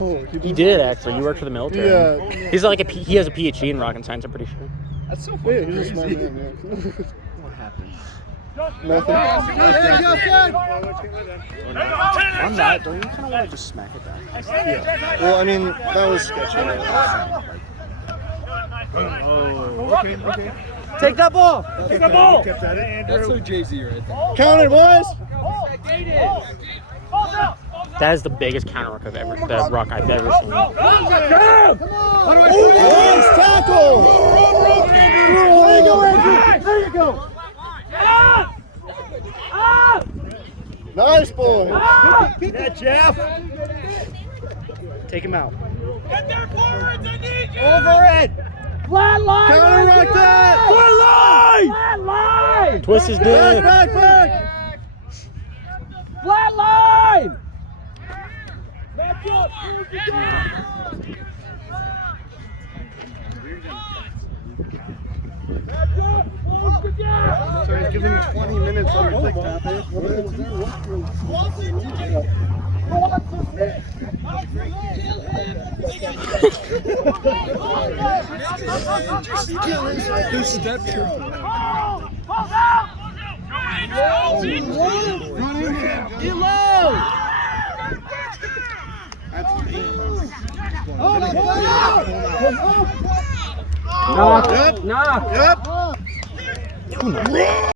He did actually. You worked for the military. Yeah. He's like he has a PhD in rocket science. I'm pretty sure. That's so funny. Yeah, he's a smart man. Yeah. What happened? Nothing. On that, don't you kind of want to just smack it back? Yeah. Well, I mean, that was sketchy. Oh, okay. Take that ball. Take that ball. That's so Jay-Z right there. Counter, boys. That is the biggest counter rock I've ever seen. Nice tackle. There you go, Andrew. There you go. Nice boy. Yeah, Jeff. Take him out. Get there, forwards! I need you! Over it. Flat line. Counteract that. Flat line. Twist his dick. Back. Flat line. Back up! Move the down! Back up! Move the down! So he's giving 20 minutes on the quick tap. Who stepped here? Hold out! Get low. Knock. Yep. Knock. Yep.